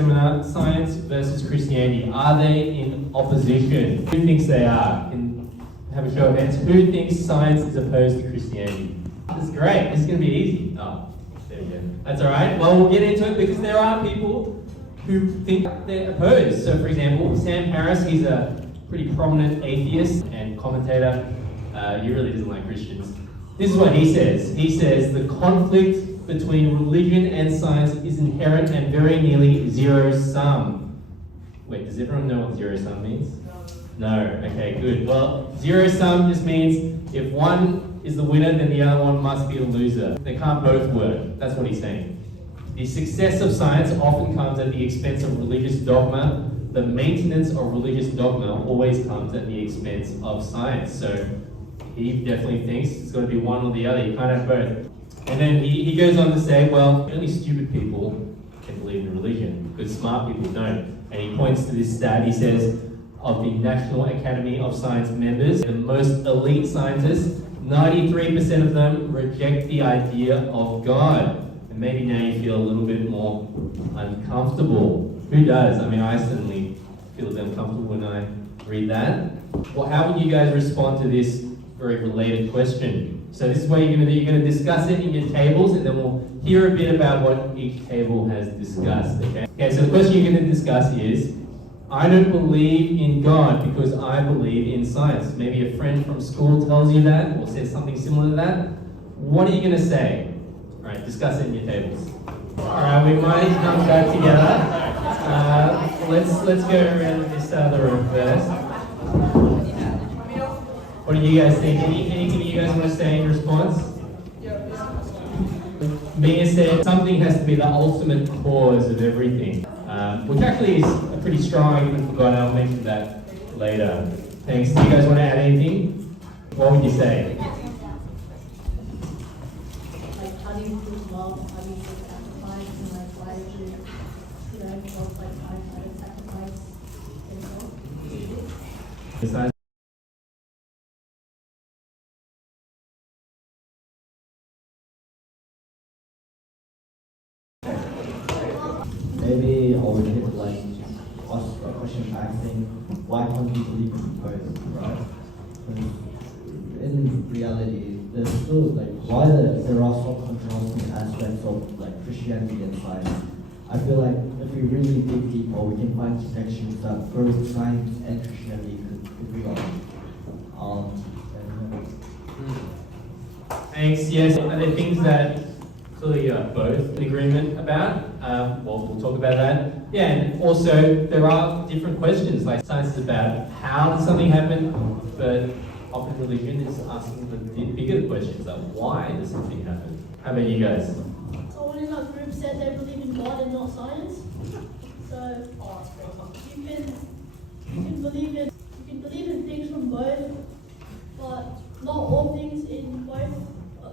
seminar, science versus Christianity. Are they in opposition? Who thinks they are? Can have a show of hands. Who thinks science is opposed to Christianity? This is great. This is going to be easy. Oh, there we go. That's all right. Well, we'll get into it because there are people who think they're opposed. So, for example, Sam Harris, he's a pretty prominent atheist and commentator. He really doesn't like Christians. This is what he says. He says the conflict between religion and science is inherent and very nearly zero-sum. Wait, does everyone know what zero-sum means? No. Okay, good. Well, zero-sum just means if one is the winner, then the other one must be the loser. They can't both work. That's what he's saying. The success of science often comes at the expense of religious dogma. The maintenance of religious dogma always comes at the expense of science. So he definitely thinks it's got to be one or the other. You can't have both. And then he goes on to say, well, only stupid people can believe in religion, because smart people don't. And he points to this stat. He says, of the National Academy of Science members, the most elite scientists, 93% of them reject the idea of God. And maybe now you feel a little bit more uncomfortable. Who does? I mean, I certainly feel uncomfortable when I read that. Well, how would you guys respond to this very related question? So this is what you're going to do. You're going to discuss it in your tables, and then we'll hear a bit about what each table has discussed. Okay, so the question you're going to discuss is, I don't believe in God because I believe in science. Maybe a friend from school tells you that or says something similar to that. What are you going to say? All right, discuss it in your tables. All right, we might come back together. Let's go around this other room first. What do you guys think? Anything you guys want to say in response? Mia said something has to be the ultimate cause of everything, which actually is a pretty strong argument for God. I'll mention that later. Thanks. Do you guys want to add anything? What would you say? Like, how do you prove love? How do you prove sacrifice? And like, why should both like try to sacrifice themselves? Maybe I would hit like ask a question back saying, why can't you believe in both, right? In reality, there's still like why there are some contrasting aspects of like Christianity and science. I feel like if we really dig deeper, we can find connections that both science and Christianity could agree on. Thanks. Yes. Are there things that clearly you are both in agreement about? Well, we'll talk about that. Yeah, and also there are different questions. Like science is about how did something happen, but often religion is asking the bigger questions, like why does something happen? How about you guys? Someone in our group said they believe in God and not science. So you can believe in things from both, but not all things in both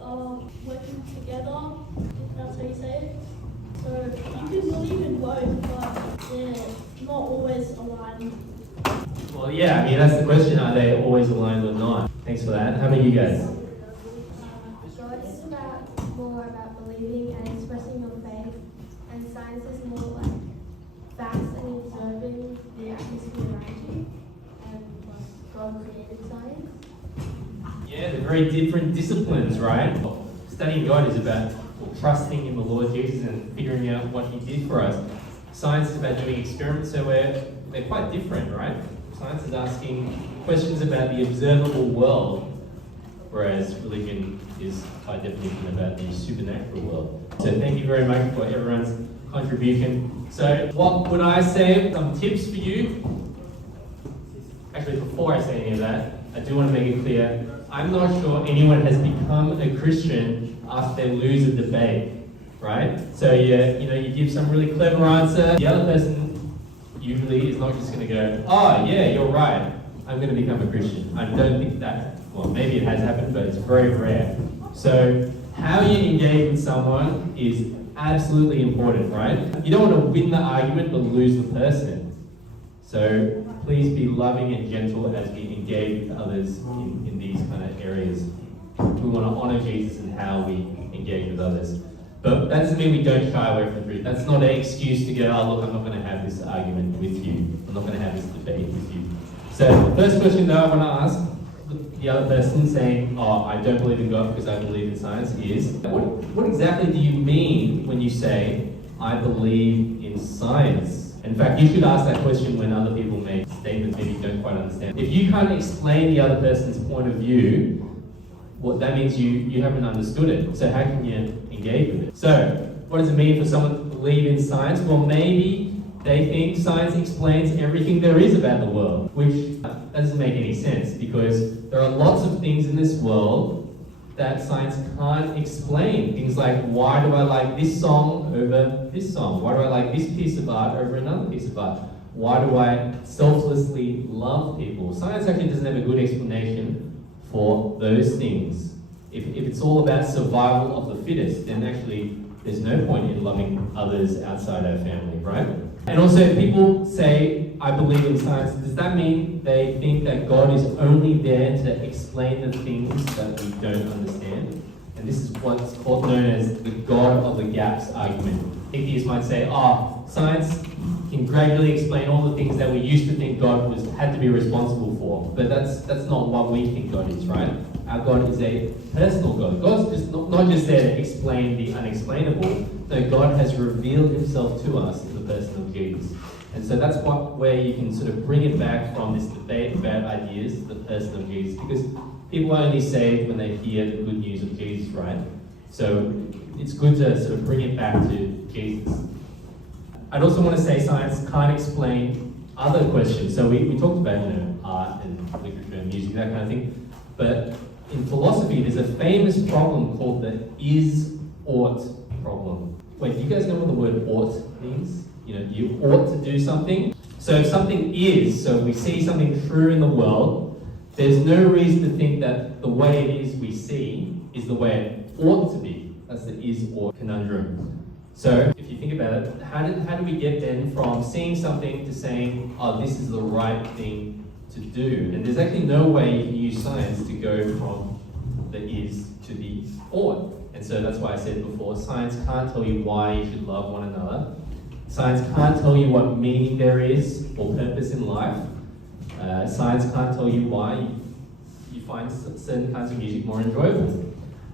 are working together, if that's how you say it. So you can believe in both, but they're not always aligned. Well, yeah, I mean, that's the question. Are they always aligned or not? Thanks for that. How about you guys? God is more about believing and expressing your faith, and science is more like facts and observing the atmosphere around you, and God created science. Yeah, they're very different disciplines, right? Studying God is about trusting in the Lord Jesus and figuring out what He did for us. Science is about doing experiments, so they're quite different, right? Science is asking questions about the observable world, whereas religion is by definition about the supernatural world. So thank you very much for everyone's contribution. So what would I say? Some tips for you. Actually, before I say any of that, I do want to make it clear, I'm not sure anyone has become a Christian after they lose a debate, right? So you give some really clever answer. The other person usually is not just going to go, oh yeah, you're right, I'm going to become a Christian. I don't think that, well, maybe it has happened, but it's very rare. So how you engage with someone is absolutely important, right? You don't want to win the argument but lose the person. So please be loving and gentle as we engage with others in these kind of areas. We want to honor Jesus in how we engage with others. But that doesn't mean we don't shy away from the truth. That's not an excuse to go, oh look, I'm not going to have this argument with you. I'm not going to have this debate with you. So the first question though I want to ask the other person saying, oh, I don't believe in God because I believe in science is, what exactly do you mean when you say, I believe in science? In fact, you should ask that question when other people make statements maybe you don't quite understand. If you can't explain the other person's point of view, well, that means you haven't understood it. So how can you engage with it? So, what does it mean for someone to believe in science? Well, maybe they think science explains everything there is about the world, which doesn't make any sense because there are lots of things in this world that science can't explain. Things like, why do I like this song over this song? Why do I like this piece of art over another piece of art? Why do I selflessly love people? Science actually doesn't have a good explanation for those things. If it's all about survival of the fittest, then actually there's no point in loving others outside our family, right? And also, if people say, I believe in science, does that mean they think that God is only there to explain the things that we don't understand? And this is what's known as the God of the gaps argument. Atheists might say, science can gradually explain all the things that we used to think God had to be responsible for. But that's not what we think God is, right? Our God is a personal God. God's just not just there to explain the unexplainable. No, God has revealed himself to us in the person of Jesus. And so that's where you can sort of bring it back from this debate about ideas to the person of Jesus. Because people are only saved when they hear the good news of Jesus, right? So it's good to sort of bring it back to Jesus. I'd also want to say science can't explain other questions. So we talked about, art and literature and music, that kind of thing. But in philosophy, there's a famous problem called the is-ought problem. Wait, do you guys know what the word ought means? You ought to do something. So if something is, so we see something true in the world, there's no reason to think that the way it is we see is the way it ought to be. That's the is-ought conundrum. So if you think about it, how do we get then from seeing something to saying, oh, this is the right thing to do? And there's actually no way you can use science to go from the is to the ought. And so that's why I said before, science can't tell you why you should love one another. Science can't tell you what meaning there is or purpose in life. Science can't tell you why you find certain kinds of music more enjoyable.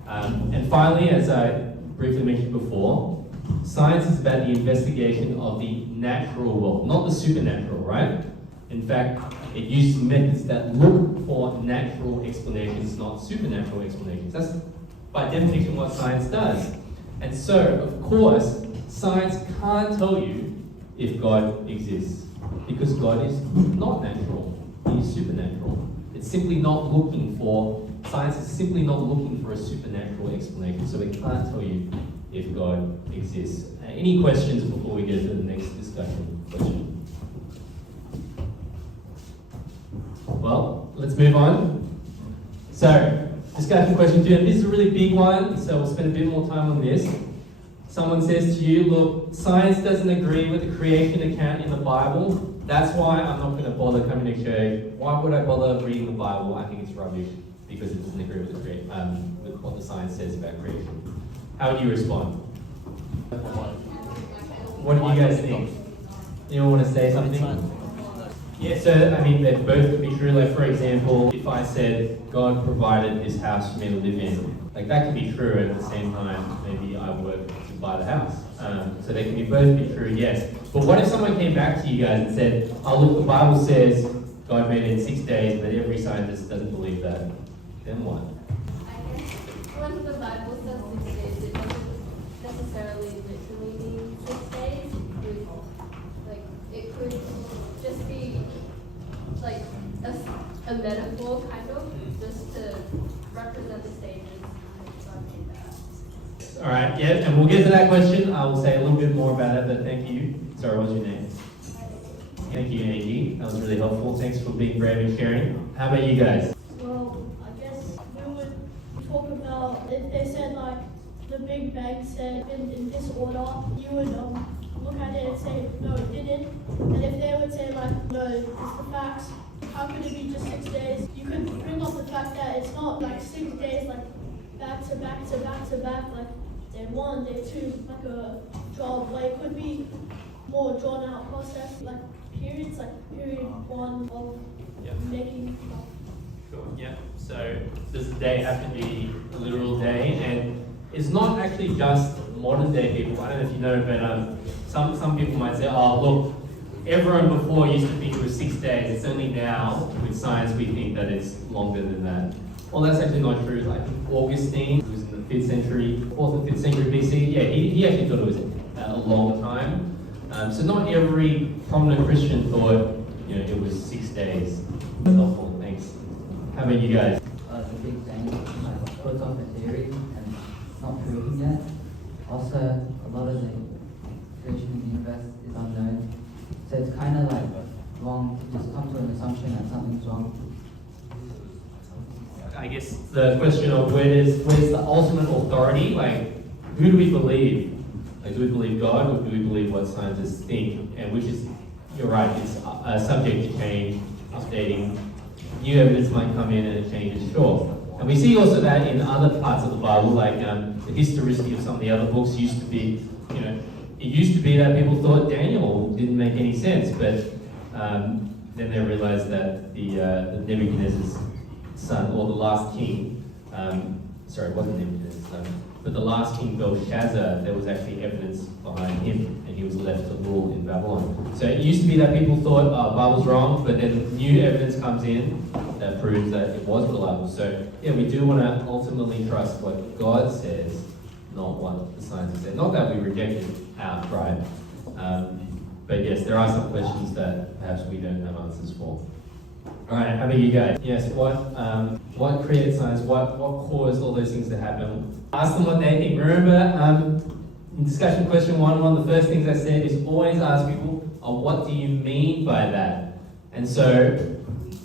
And finally, as I briefly mentioned before, science is about the investigation of the natural world, not the supernatural, right? In fact, it uses methods that look for natural explanations, not supernatural explanations. That's by definition what science does. And so, of course, science can't tell you if God exists, because God is not natural, he is supernatural. It's simply not looking for, science is simply not looking for a supernatural explanation, so it can't tell you if God exists. Any questions before we go to the next discussion question? Well, let's move on. So, discussion question 2, and this is a really big one, so we'll spend a bit more time on this. Someone says to you, look, science doesn't agree with the creation account in the Bible. That's why I'm not going to bother coming to church. Why would I bother reading the Bible? I think it's rubbish because it doesn't agree with with what the science says about creation. How would you respond? What do you guys think? Anyone want to say something? Yeah, so they both could be true. Like, for example, if I said God provided this house for me to live in, like that could be true, and at the same time, maybe I work to buy the house. So they can both be true, yes. But what if someone came back to you guys and said, oh look, the Bible says God made it in 6 days, but every scientist doesn't believe that. Then what? I guess when the Bible says 6 days, it doesn't necessarily literally mean 6 days. It could just be like a metaphor, kind of, just to represent the stages. All right, yeah, and we'll get to that question. I will say a little bit more about it, but thank you. Sorry, what's your name? Thank you, Angie. That was really helpful. Thanks for being brave and sharing. How about you guys? Well, I guess we would talk about, if they said like the Big Bang said in this order, you would look at it and say, no, it didn't. And if they would say like, no, it's the facts, how could it be just 6 days? You could bring up the fact that it's not like 6 days, like back to back to back to back, like day one, day two, like a job. Like it could be more drawn out process, like periods, like period one of Yeah. making stuff. Sure. Yeah. So does the day have to be a literal day? And it's not actually just modern day people. I don't know if you know, but some people might say, oh look, everyone before used to think it was 6 days. It's only now with science we think that it's longer than that. Well, that's actually not true. Like Augustine, who was in the 5th century, 4th and 5th century BC, yeah, he actually thought it was a long time. So not every prominent Christian thought, it was 6 days. That's helpful, thanks. How about you guys? The Big Bang puts off a theory and not proven yet. Also, a lot of the creation of the universe is unknown. So it's kind of like wrong to just come to an assumption that something's wrong. I guess the question of where's the ultimate authority? Like, who do we believe? Like, do we believe God or do we believe what scientists think? And which is, you're right, it's subject to change, updating. New evidence might come in and it changes, sure. And we see also that in other parts of the Bible, like the historicity of some of the other books used to be, it used to be that people thought Daniel didn't make any sense, but then they realized that the Nebuchadnezzar's son, or the last king, sorry, it wasn't Nebuchadnezzar's son, but the last king Belshazzar, there was actually evidence behind him, and he was left to rule in Babylon. So it used to be that people thought, the Bible's wrong, but then new evidence comes in that proves that it was reliable. So yeah, we do want to ultimately trust what God says, not what the scientists say. Not that we reject it outright, but yes, there are some questions that perhaps we don't have answers for. All right, how about you guys? Yes, what created science? What caused all those things to happen? Ask them what they think. Remember, in discussion question one of the first things I said is always ask people, what do you mean by that? And so,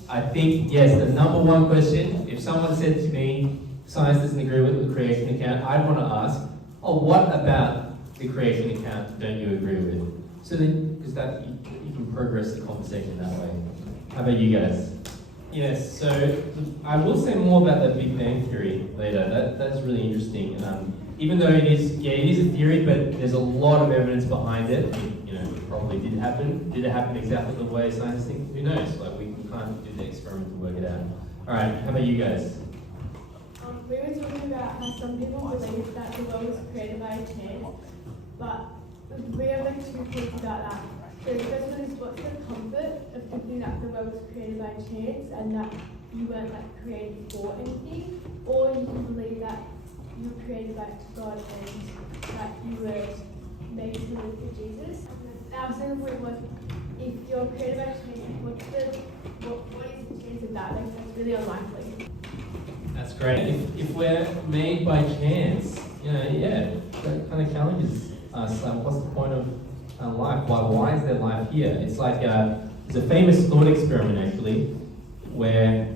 I think, yes, the number one question, if someone said to me, science doesn't agree with the creation account, I'd want to ask, what about the creation account don't you agree with? So then, because that you can progress the conversation that way. How about you guys? Yes, so I will say more about the Big Bang Theory later. That's really interesting. Even though it is a theory, but there's a lot of evidence behind it. It probably did happen. Did it happen exactly the way scientists think? Who knows? Like we can't do the experiment to work it out. All right, how about you guys? We were talking about how some people believe that the world was created by chance, but we have like two points about that. So the first one is, what's the comfort of thinking that the world was created by chance and that you weren't created for anything, or you can believe that you were created by God and that you were made to live for Jesus. Our second point was, if you're created by chance, what is the chance of that? That's really unlikely. That's great. If we're made by chance, that kind of challenges us. What's the point of life? Why is there life here? It's like there's a famous thought experiment actually, where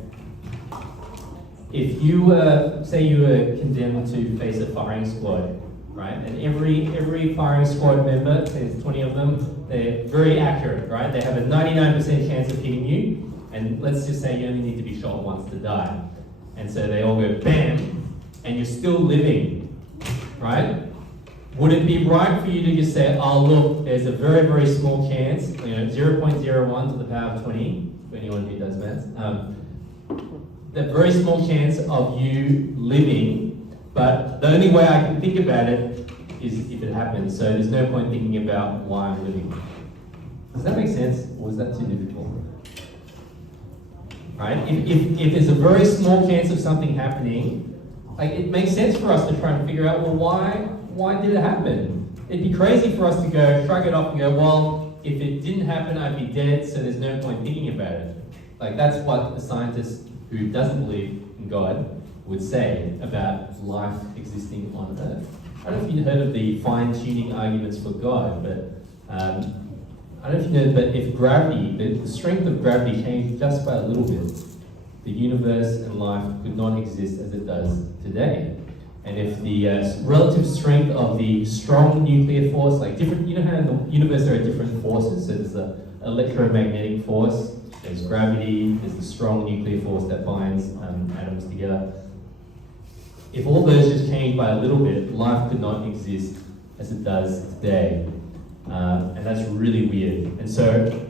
if you say you were condemned to face a firing squad, right? And every firing squad member, there's 20 of them, they're very accurate, right? They have a 99% chance of hitting you, and let's just say you only need to be shot once to die. And so they all go bam, and you're still living, right? Would it be right for you to just say, look, there's a very, very small chance, 0.01 to the power of 20, for anyone who does maths, the very small chance of you living, but the only way I can think about it is if it happens, so there's no point thinking about why I'm living. Does that make sense, or is that too difficult? Right? If there's a very small chance of something happening, it makes sense for us to try and figure out, why did it happen? It'd be crazy for us to go, shrug it off and go, well, if it didn't happen, I'd be dead, so there's no point thinking about it. That's what a scientist who doesn't believe in God would say about life existing on Earth. I don't know if you've heard of the fine-tuning arguments for God, but I don't know if you know, but if gravity, the strength of gravity changed just by a little bit, the universe and life could not exist as it does today. And if the relative strength of the strong nuclear force, how in the universe there are different forces, so there's the electromagnetic force, there's gravity, there's the strong nuclear force that binds atoms together. If all those just changed by a little bit, life could not exist as it does today. And that's really weird. And so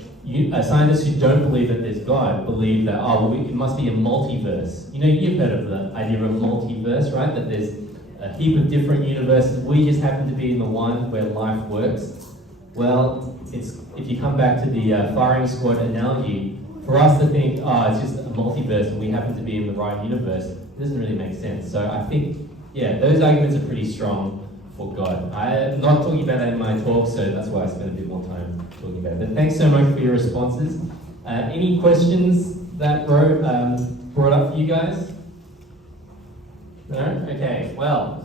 scientists who don't believe that there's God believe that, it must be a multiverse. You know, you've heard of the idea of a multiverse, right? That there's a heap of different universes. We just happen to be in the one where life works. Well, if you come back to the firing squad analogy, for us to think, it's just a multiverse and we happen to be in the right universe, it doesn't really make sense. So I think, those arguments are pretty strong for God. I'm not talking about that in my talk, so that's why I spent a bit more time talking about it. But thanks so much for your responses. Any questions that brought up for you guys? No? Okay, well,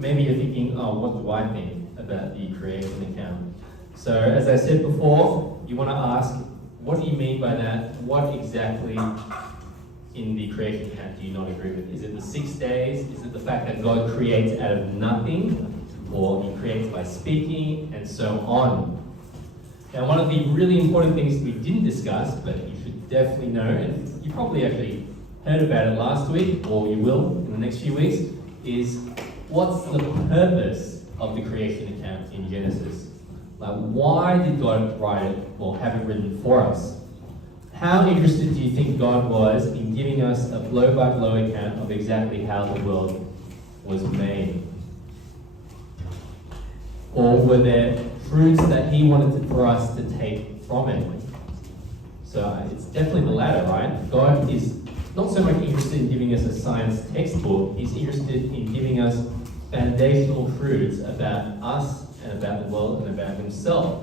maybe you're thinking, what do I think about the creation account? So as I said before, you want to ask, what do you mean by that? What exactly in the creation account do you not agree with? Is it the 6 days? Is it the fact that God creates out of nothing? Or he creates by speaking, and so on? Now, one of the really important things we didn't discuss, but you should definitely know, and you probably actually heard about it last week, or you will in the next few weeks, is what's the purpose of the creation account in Genesis? Like, why did God write it or have it written for us? How interested do you think God was in giving us a blow-by-blow account of exactly how the world was made? Or were there truths that he wanted for us to take from it? So it's definitely the latter, right? God is not so much interested in giving us a science textbook, he's interested in giving us foundational truths about us and about the world and about himself.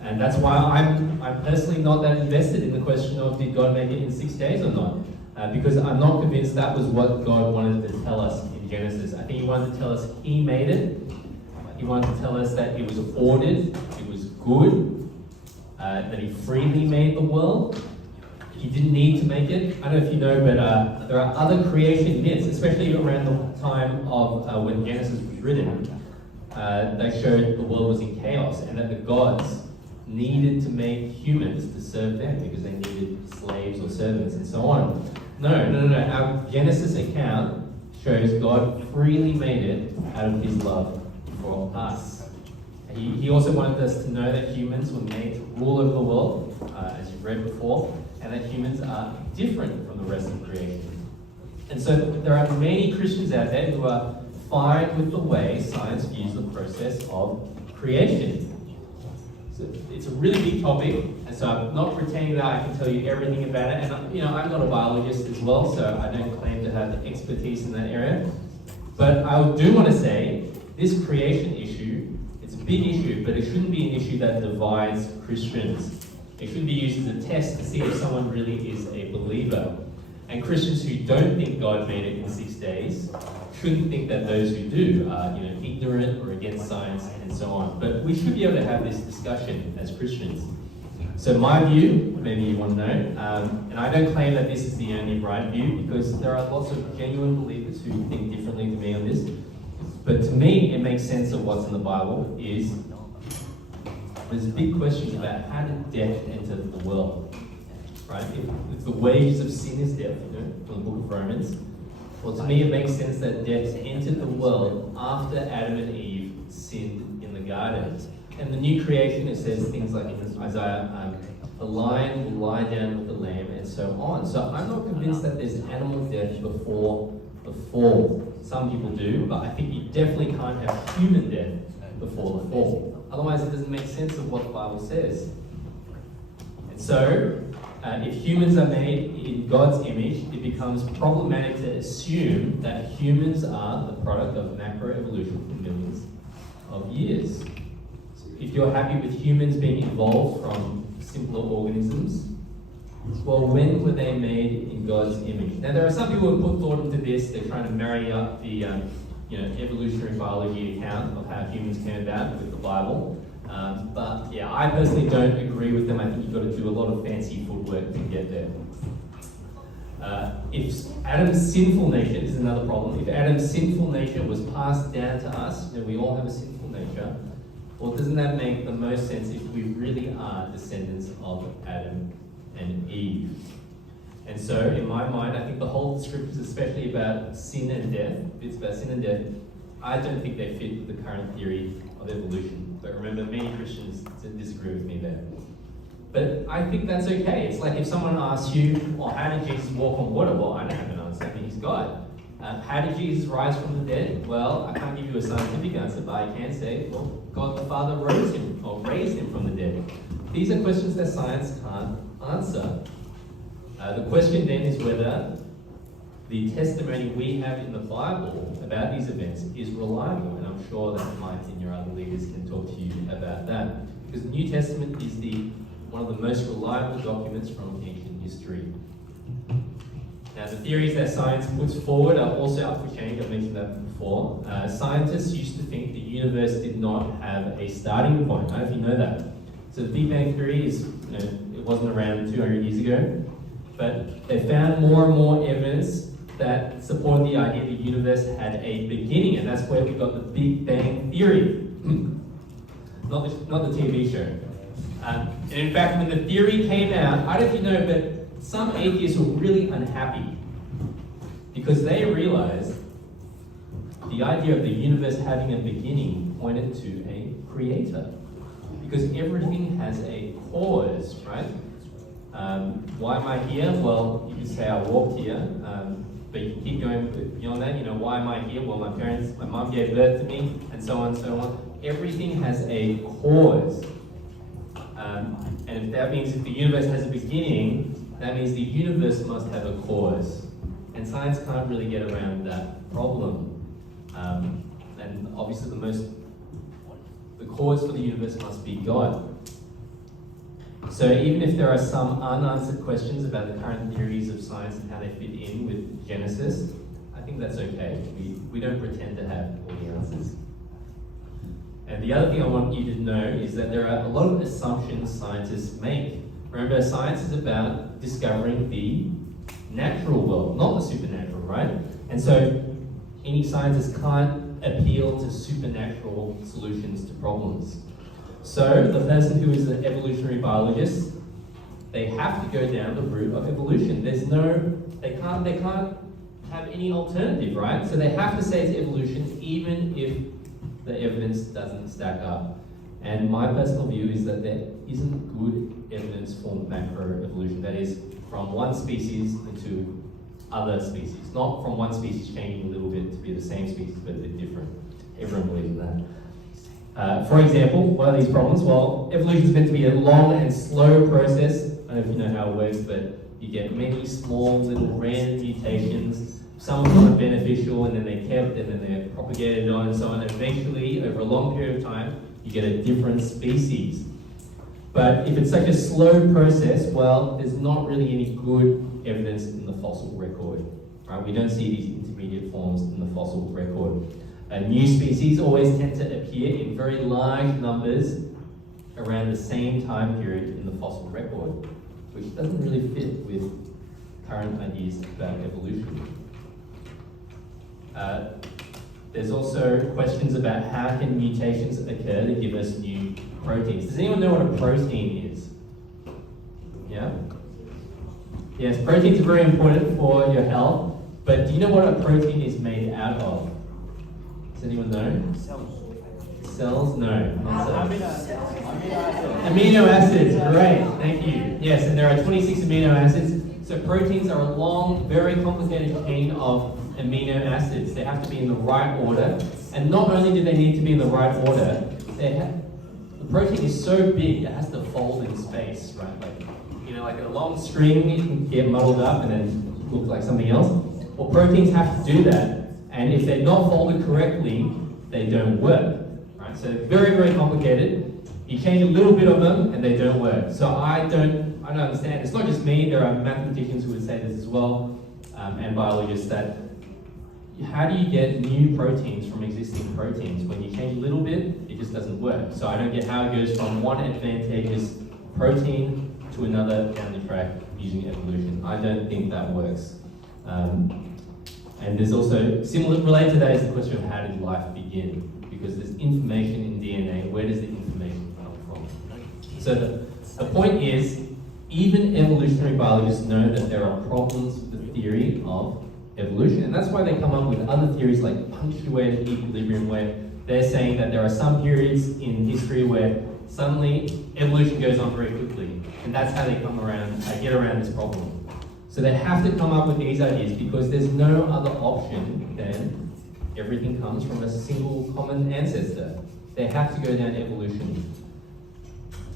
And that's why I'm personally not that invested in the question of did God make it in 6 days or not? Because I'm not convinced that was what God wanted to tell us in Genesis. I think he wanted to tell us he made it. He wanted to tell us that it was ordered, it was good, that he freely made the world. He didn't need to make it. I don't know if you know, but there are other creation myths, especially around the time of when Genesis was written. They showed the world was in chaos and that the gods needed to make humans to serve them because they needed slaves or servants and so on. No. Our Genesis account shows God freely made it out of his love for us. He also wanted us to know that humans were made to rule over the world, as you've read before, and that humans are different from the rest of creation. And so there are many Christians out there who are fine with the way science views the process of creation. So it's a really big topic, and so I'm not pretending that I can tell you everything about it. And I'm not a biologist as well, so I don't claim to have the expertise in that area. But I do want to say this creation issue, it's a big issue, but it shouldn't be an issue that divides Christians. It shouldn't be used as a test to see if someone really is a believer. And Christians who don't think God made it in 6 days shouldn't think that those who do are ignorant or against science and so on. But we should be able to have this discussion as Christians. So my view, maybe you want to know, and I don't claim that this is the only right view because there are lots of genuine believers who think differently to me on this. But to me, it makes sense of what's in the Bible is there's big questions about how did death enter the world, right? If the wages of sin is death, from the book of Romans, well, to me, it makes sense that death entered the world after Adam and Eve sinned in the garden. And the new creation, it says things like in Isaiah, the lion will lie down with the lamb, and so on. So I'm not convinced that there's animal death before the fall. Some people do, but I think you definitely can't have human death before the fall. Otherwise, it doesn't make sense of what the Bible says. And so, if humans are made in God's image, it becomes problematic to assume that humans are the product of macroevolution for millions of years. So if you're happy with humans being evolved from simpler organisms, well, when were they made in God's image? Now, there are some people who put thought into this. They're trying to marry up the evolutionary biology account of how humans came about with the Bible. But yeah, I personally don't agree with them. I think you've got to do a lot of fancy footwork to get there. If Adam's sinful nature, this is another problem, if Adam's sinful nature was passed down to us, we all have a sinful nature, well, doesn't that make the most sense if we really are descendants of Adam and Eve? And so, in my mind, I think the whole scriptures, especially about sin and death, bits about sin and death, I don't think they fit the current theory of evolution. But remember, many Christians disagree with me there. But I think that's okay. It's like if someone asks you, well, how did Jesus walk on water? Well, I don't have an answer. I mean, he's God. How did Jesus rise from the dead? Well, I can't give you a scientific answer, but I can say, well, God the Father rose him, or raised him from the dead. These are questions that science can't answer. The question then is whether the testimony we have in the Bible about these events is reliable, and I'm sure that Mike and your other leaders can talk to you about that. Because the New Testament is one of the most reliable documents from ancient history. Now, the theories that science puts forward are also up for change. I mentioned that before. Scientists used to think the universe did not have a starting point. I don't know if you know that. So the Big Bang Theory it wasn't around 200 years ago, but they found more and more evidence that supported the idea the universe had a beginning, and that's where we got the Big Bang Theory, not the TV show. And in fact, when the theory came out, I don't know if you know, but some atheists were really unhappy because they realized the idea of the universe having a beginning pointed to a creator. Because everything has a cause, right? Why am I here? Well, you could say I walked here, but you can keep going beyond that. Why am I here? Well, my mom gave birth to me, and so on and so on. Everything has a cause. And if that means if the universe has a beginning, that means the universe must have a cause. And science can't really get around that problem. And obviously the cause for the universe must be God. So even if there are some unanswered questions about the current theories of science and how they fit in with Genesis, I think that's okay. We don't pretend to have all the answers. And the other thing I want you to know is that there are a lot of assumptions scientists make. Remember, science is about discovering the natural world, not the supernatural, right? And so any scientist can't appeal to supernatural solutions to problems. So the person who is an evolutionary biologist, they have to go down the route of evolution. They can't have any alternative, right? So they have to say it's evolution even if the evidence doesn't stack up. And my personal view is that there isn't good evidence for macroevolution. That is, from one species into other species. Not from one species changing a little bit to be the same species, but a bit different. Everyone believes in that. For example, what are these problems? Well, evolution is meant to be a long and slow process. I don't know if you know how it works, but you get many small little random mutations. Some of them are beneficial, and then they're kept, and then they're propagated on, and so on. And eventually, over a long period of time, you get a different species. But if it's such a slow process, well, there's not really any good evidence in the fossil record. Right? We don't see these intermediate forms in the fossil record. New species always tend to appear in very large numbers around the same time period in the fossil record, which doesn't really fit with current ideas about evolution. There's also questions about how can mutations occur to give us new proteins. Does anyone know what a protein is? Yeah? Yes, proteins are very important for your health, but do you know what a protein is made out of? Does anyone know? Cells? No, not cells. Amino acids, great, thank you. Yes, and there are 26 amino acids. So proteins are a long, very complicated chain of amino acids. They have to be in the right order. And not only do they need to be in the right order, the protein is so big it has to fold in space, right? Like a long string, it can get muddled up and then look like something else. Well, proteins have to do that. And if they're not folded correctly, they don't work, right? So very, very complicated. You change a little bit of them and they don't work. So I don't understand. It's not just me, there are mathematicians who would say this as well, and biologists, that how do you get new proteins from existing proteins? When you change a little bit, it just doesn't work. So I don't get how it goes from one advantageous protein to another down the track using evolution. I don't think that works. And there's also, related to that is the question of how did life begin? Because there's information in DNA, where does the information come from? So the point is, Even evolutionary biologists know that there are problems with the theory of evolution. And that's why they come up with other theories like punctuated equilibrium, where they're saying that there are some periods in history where suddenly evolution goes on very quickly. And that's how they get around this problem. So they have to come up with these ideas because there's no other option than everything comes from a single common ancestor. They have to go down evolution.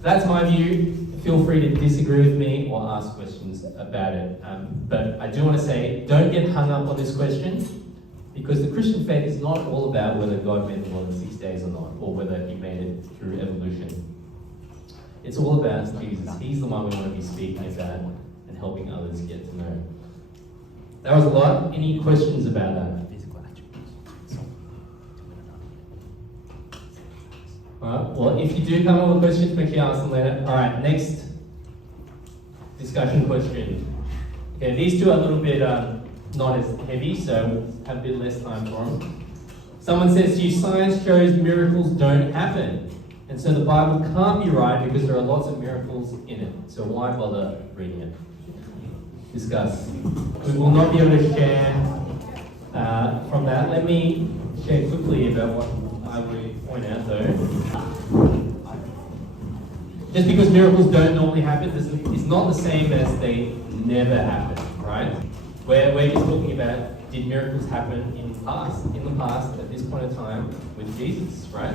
That's my view. Feel free to disagree with me or ask questions about it. But I do want to say, don't get hung up on this question, because the Christian faith is not all about whether God made the world in 6 days or not, or whether he made it through evolution. It's all about Jesus. He's the one we want to be speaking about and helping others get to know. That was a lot. Any questions about that? Alright, well, if you do come up with questions, make sure you ask them later. Alright, next discussion question. Okay, these two are a little bit not as heavy, so we'll have a bit less time for them. Someone says to you, science shows miracles don't happen. And so the Bible can't be right because there are lots of miracles in it. So why bother reading it? Discuss. We will not be able to share from that. Let me share quickly about what I would point out though. Just because miracles don't normally happen is not the same as they never happen, right? We're just talking about, did miracles happen in the past, at this point in time with Jesus, right?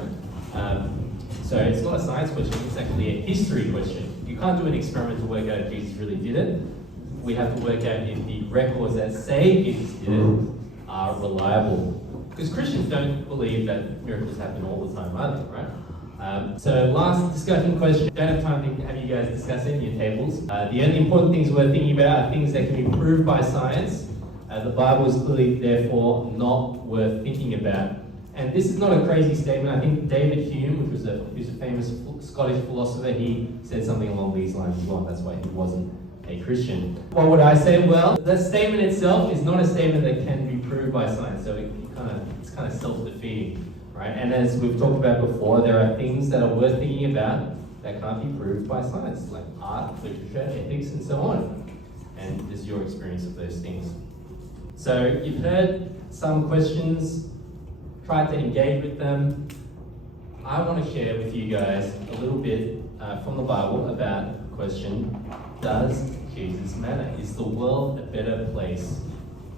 So it's not a science question, it's actually a history question. You can't do an experiment to work out if Jesus really did it. We have to work out if the records that say Jesus did it are reliable. Because Christians don't believe that miracles happen all the time either, right? So last discussion question. Don't have time to have you guys discuss it in your tables. The only important things we're thinking about are things that can be proved by science. The Bible is clearly, therefore, not worth thinking about. And this is not a crazy statement. I think David Hume, who's a famous Scottish philosopher, he said something along these lines as well. That's why he wasn't a Christian. What would I say? Well, the statement itself is not a statement that can be proved by science, so it's kind of self-defeating, right? And as we've talked about before, there are things that are worth thinking about that can't be proved by science, like art, literature, ethics, and so on. And this is your experience of those things. So you've heard some questions, tried to engage with them. I want to share with you guys a little bit from the Bible about the question, does Jesus matter? Is the world a better place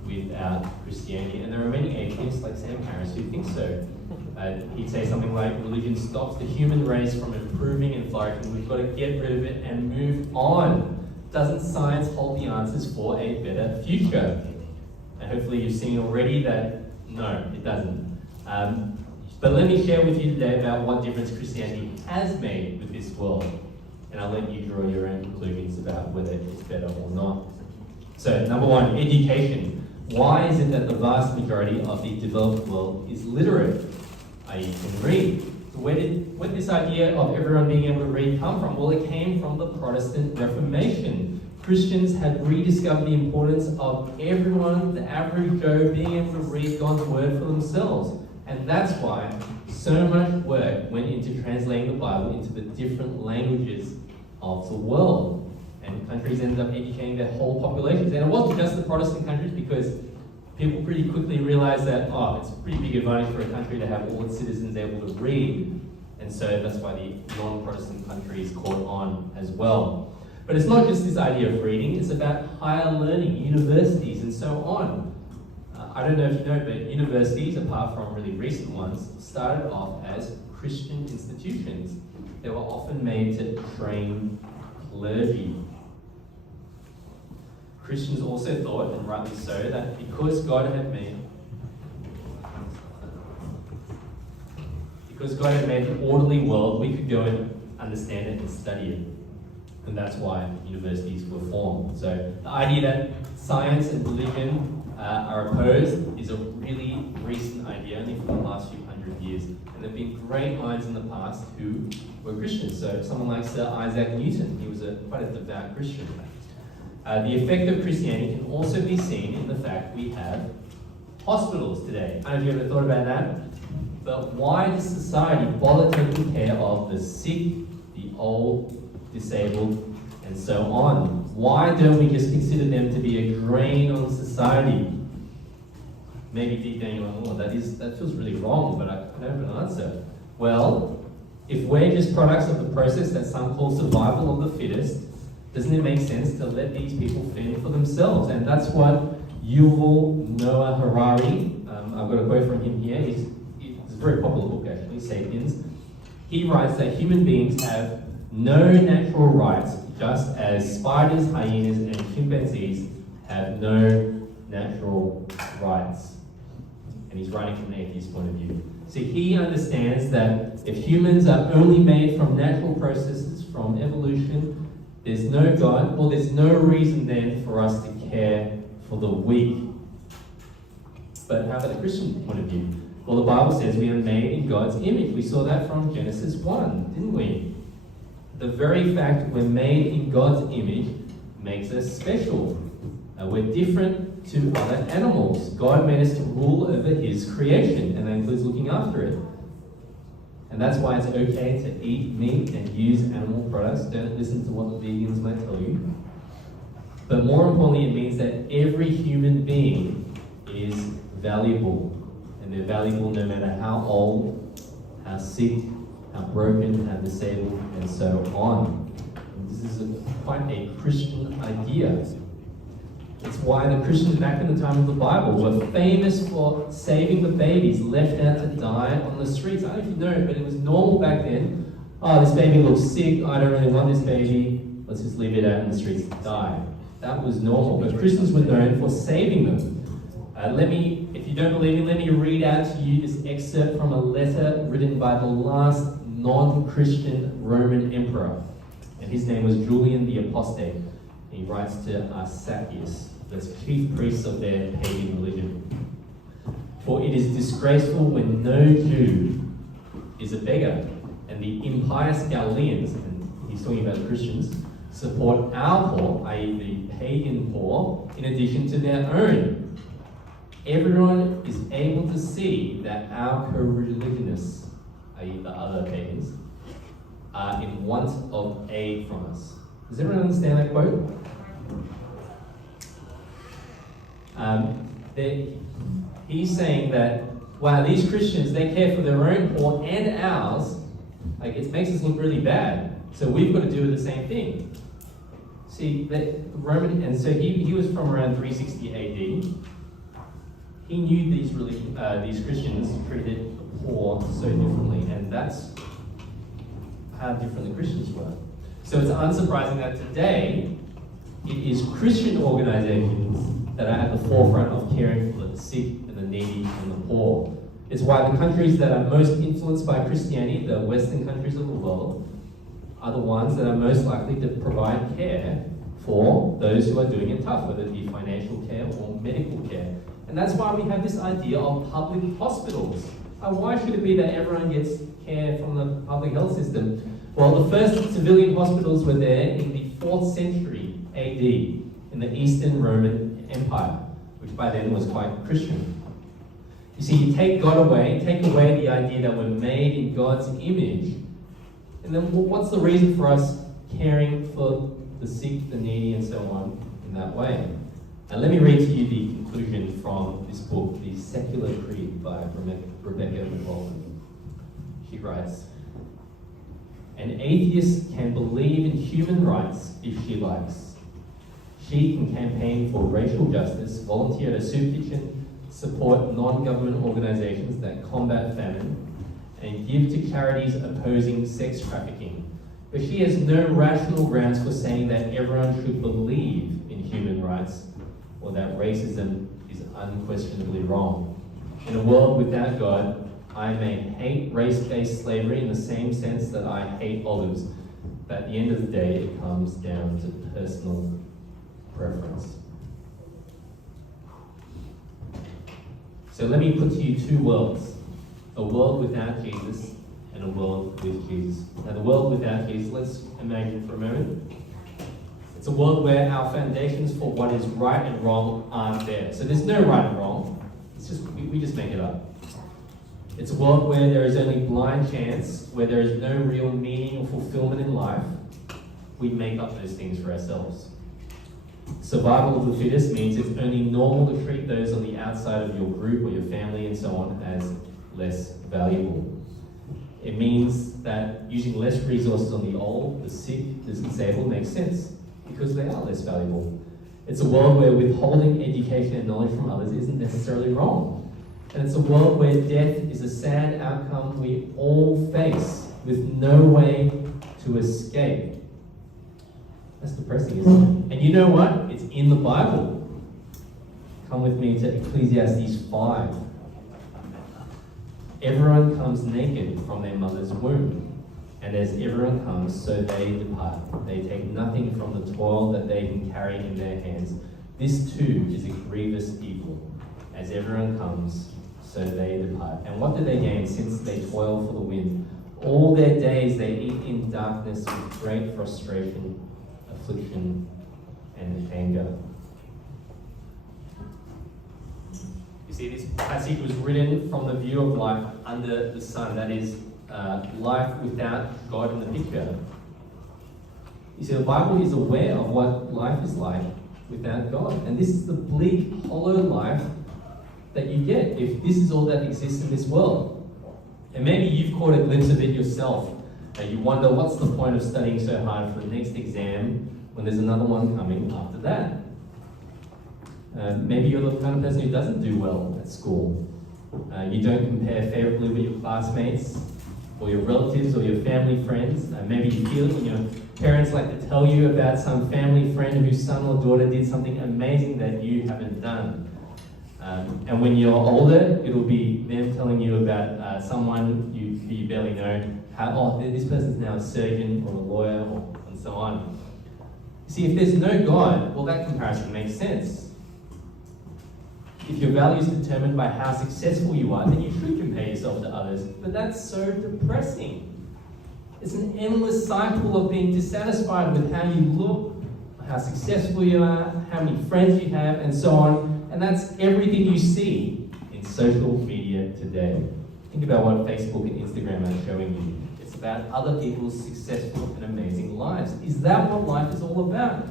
without Christianity? And there are many atheists like Sam Harris who think so. He'd say something like, religion stops the human race from improving and flourishing. We've got to get rid of it and move on. Doesn't science hold the answers for a better future? And hopefully you've seen already that no, it doesn't. But let me share with you today about what difference Christianity has made with this world. And I'll let you draw your own conclusions about whether it's better or not. So, number one, education. Why is it that the vast majority of the developed world is literate, i.e. can read? So where did this idea of everyone being able to read come from? Well, it came from the Protestant Reformation. Christians had rediscovered the importance of everyone, the average Joe, being able to read God's word for themselves. And that's why so much work went into translating the Bible into the different languages of the world. And countries ended up educating their whole populations. And it wasn't just the Protestant countries, because people pretty quickly realized that, it's a pretty big advantage for a country to have all its citizens able to read. And so that's why the non-Protestant countries caught on as well. But it's not just this idea of reading, it's about higher learning, universities and so on. I don't know if you know, but universities, apart from really recent ones, started off as Christian institutions. They were often made to train clergy. Christians also thought, and rightly so, that because God had made an orderly world, we could go and understand it and study it. And that's why universities were formed. So the idea that science and religion are opposed is a really recent idea, only for the last few hundred years. And there have been great minds in the past who were Christians. So someone like Sir Isaac Newton, he was quite a devout Christian. The effect of Christianity can also be seen in the fact we have hospitals today. I don't know if you ever thought about that, but why does society bother taking care of the sick, the old, disabled, and so on. Why don't we just consider them to be a drain on society? Maybe deep down you're like, oh, that feels really wrong, but I don't have an answer. Well, if we're just products of the process that some call survival of the fittest, doesn't it make sense to let these people fend for themselves? And that's what Yuval Noah Harari, I've got a quote from him here, it's a very popular book actually, Sapiens. He writes that human beings have no natural rights, just as spiders, hyenas, and chimpanzees have no natural rights. And he's writing from an atheist point of view. So he understands that if humans are only made from natural processes, from evolution, there's no God, well, there's no reason then for us to care for the weak. But how about the Christian point of view? Well, the Bible says we are made in God's image. We saw that from Genesis 1, didn't we? The very fact we're made in God's image makes us special. We're different to other animals. God made us to rule over His creation, and that includes looking after it. And that's why it's okay to eat meat and use animal products. Don't listen to what the vegans might tell you. But more importantly, it means that every human being is valuable. And they're valuable no matter how old, how sick, how broken, how disabled, and so on. And this is quite a Christian idea. It's why the Christians back in the time of the Bible were famous for saving the babies left out to die on the streets. I don't know if you know, but it was normal back then. Oh, this baby looks sick. I don't really want this baby. Let's just leave it out in the streets to die. That was normal. But Christians were known for saving them. If you don't believe me, let me read out to you this excerpt from a letter written by the last non-Christian Roman emperor. And his name was Julian the Apostate. He writes to Arsacius, the chief priests of their pagan religion. For it is disgraceful when no Jew is a beggar, and the impious Galileans, and he's talking about the Christians, support our poor, i.e. the pagan poor, in addition to their own. Everyone is able to see that our co-religionists, i.e. the other pagans, are in want of aid from us. Does everyone understand that quote? He's saying that, wow, these Christians, they care for their own poor and ours. Like, it makes us look really bad. So we've got to do the same thing. See, the Roman, and so he was from around 360 AD. He knew these Christians treated the poor so differently, and that's how different the Christians were. So it's unsurprising that today it is Christian organizations that are at the forefront of caring for the sick and the needy and the poor. It's why the countries that are most influenced by Christianity, the Western countries of the world, are the ones that are most likely to provide care for those who are doing it tough, whether it be financial care or medical care. And that's why we have this idea of public hospitals. Why should it be that everyone gets care from the public health system? Well, the first civilian hospitals were there in the 4th century AD in the Eastern Roman Empire, which by then was quite Christian. You see, you take God away, take away the idea that we're made in God's image, and then what's the reason for us caring for the sick, the needy, and so on in that way? And let me read to you the conclusion from this book, The Secular Creed by Rebecca McClellan. She writes, "An atheist can believe in human rights if she likes. She can campaign for racial justice, volunteer at a soup kitchen, support non-government organizations that combat famine, and give to charities opposing sex trafficking. But she has no rational grounds for saying that everyone should believe in human rights or that racism is unquestionably wrong. In a world without God, I may hate race-based slavery in the same sense that I hate olives. But at the end of the day, it comes down to personal preference." So let me put to you two worlds. A world without Jesus and a world with Jesus. Now the world without Jesus, let's imagine for a moment. It's a world where our foundations for what is right and wrong aren't there. So there's no right and wrong. It's just, we just make it up. It's a world where there is only blind chance, where there is no real meaning or fulfillment in life. we make up those things for ourselves. Survival of the fittest means it's only normal to treat those on the outside of your group or your family and so on as less valuable. It means that using less resources on the old, the sick, the disabled makes sense because they are less valuable. It's a world where withholding education and knowledge from others isn't necessarily wrong. And it's a world where death is a sad outcome we all face with no way to escape. That's depressing, isn't it? And you know what? It's in the Bible. Come with me to Ecclesiastes 5. Everyone comes naked from their mother's womb, and as everyone comes, so they depart. They take nothing from the toil that they can carry in their hands. This too is a grievous evil. As everyone comes, so they depart. And what do they gain since they toil for the wind? All their days they eat in darkness with great frustration, affliction, and anger. You see, this passage was written from the view of life under the sun, that is, life without God in the picture. You see, the Bible is aware of what life is like without God, and this is the bleak, hollow life that you get if this is all that exists in this world. And maybe you've caught a glimpse of it yourself. You wonder, what's the point of studying so hard for the next exam when there's another one coming after that? Maybe you're the kind of person who doesn't do well at school. You don't compare favorably with your classmates or your relatives or your family friends. Maybe you feel it when your parents like to tell you about some family friend whose son or daughter did something amazing that you haven't done. And when you're older, it'll be them telling you about someone who you barely know, how, this person's now a surgeon or a lawyer, and so on. See, if there's no God, well, that comparison makes sense. If your value is determined by how successful you are, then you should compare yourself to others. But that's so depressing. It's an endless cycle of being dissatisfied with how you look, how successful you are, how many friends you have, and so on. And that's everything you see in social media today. Think about what Facebook and Instagram are showing you. It's about other people's successful and amazing lives. Is that what life is all about?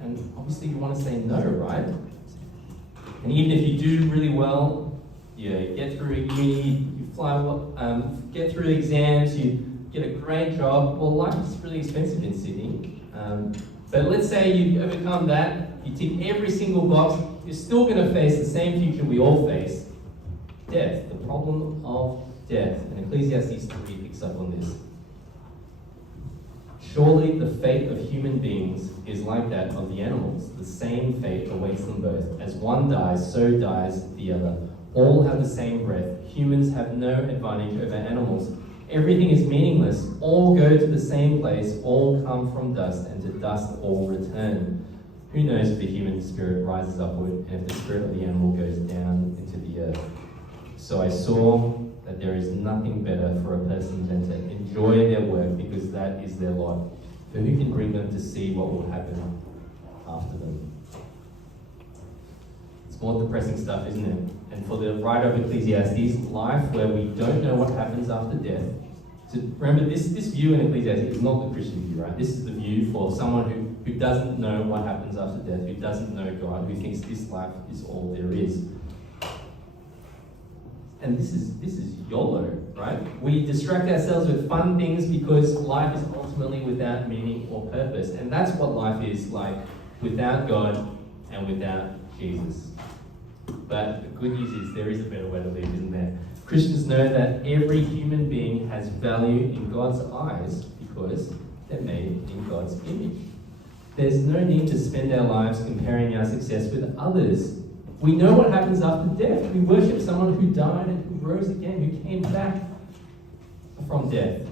And obviously you want to say no, right? And even if you do really well, you get through uni, you fly well, get through exams, you get a great job, well, life is really expensive in Sydney. But let's say you overcome that, you tick every single box, you're still going to face the same future we all face, death, the problem of death. And Ecclesiastes 3 picks up on this. Surely the fate of human beings is like that of the animals. The same fate awaits them both. As one dies, so dies the other. All have the same breath. Humans have no advantage over animals. Everything is meaningless. All go to the same place. All come from dust, and to dust all return. Who knows if the human spirit rises upward, and if the spirit of the animal goes down into the earth? So I saw that there is nothing better for a person than to enjoy their work, because that is their lot. For who can bring them to see what will happen after them? It's more depressing stuff, isn't it? And for the writer of Ecclesiastes, life where we don't know what happens after death. So remember, this view in Ecclesiastes is not the Christian view, right? This is the view for someone who doesn't know what happens after death, who doesn't know God, who thinks this life is all there is. And this is YOLO, right? We distract ourselves with fun things because life is ultimately without meaning or purpose. And that's what life is like without God and without Jesus. But the good news is there is a better way to live, isn't there? Christians know that every human being has value in God's eyes because they're made in God's image. There's no need to spend our lives comparing our success with others. We know what happens after death. We worship someone who died and who rose again, who came back from death.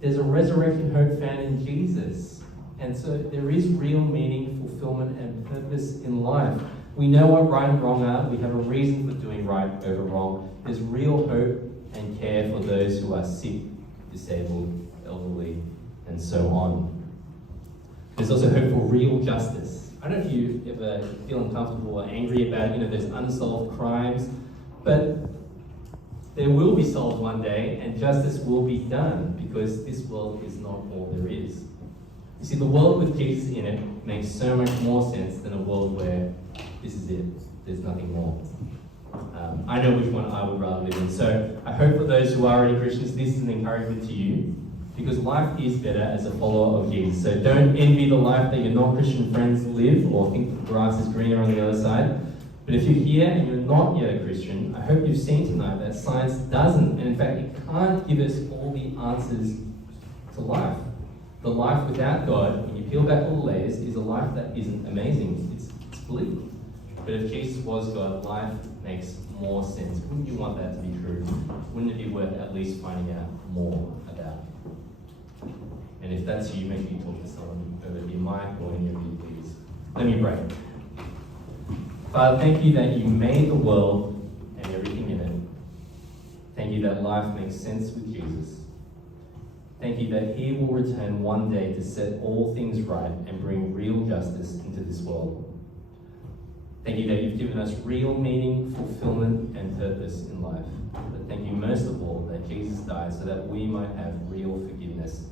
There's a resurrection hope found in Jesus. And so there is real meaning, fulfillment, and purpose in life. We know what right and wrong are. We have a reason for doing right over wrong. There's real hope and care for those who are sick, disabled, elderly, and so on. There's also hope for real justice. I don't know if you ever feel uncomfortable or angry about, those unsolved crimes, but there will be solved one day and justice will be done because this world is not all there is. You see, the world with Jesus in it makes so much more sense than a world where this is it, there's nothing more. I know which one I would rather live in. So I hope for those who are already Christians, this is an encouragement to you, because life is better as a follower of Jesus. So don't envy the life that your non-Christian friends live or think the grass is greener on the other side. But if you're here and you're not yet a Christian, I hope you've seen tonight that science doesn't, and in fact it can't give us all the answers to life. The life without God, when you peel back all the layers, is a life that isn't amazing. It's bleak. But if Jesus was God, life makes more sense. Wouldn't you want that to be true? Wouldn't it be worth at least finding out more about? And if that's you, make sure you talk to someone, whether it be Mike or any of you, please. Let me pray. Father, thank you that you made the world and everything in it. Thank you that life makes sense with Jesus. Thank you that he will return one day to set all things right and bring real justice into this world. Thank you that you've given us real meaning, fulfillment, and purpose in life. But thank you most of all that Jesus died so that we might have real forgiveness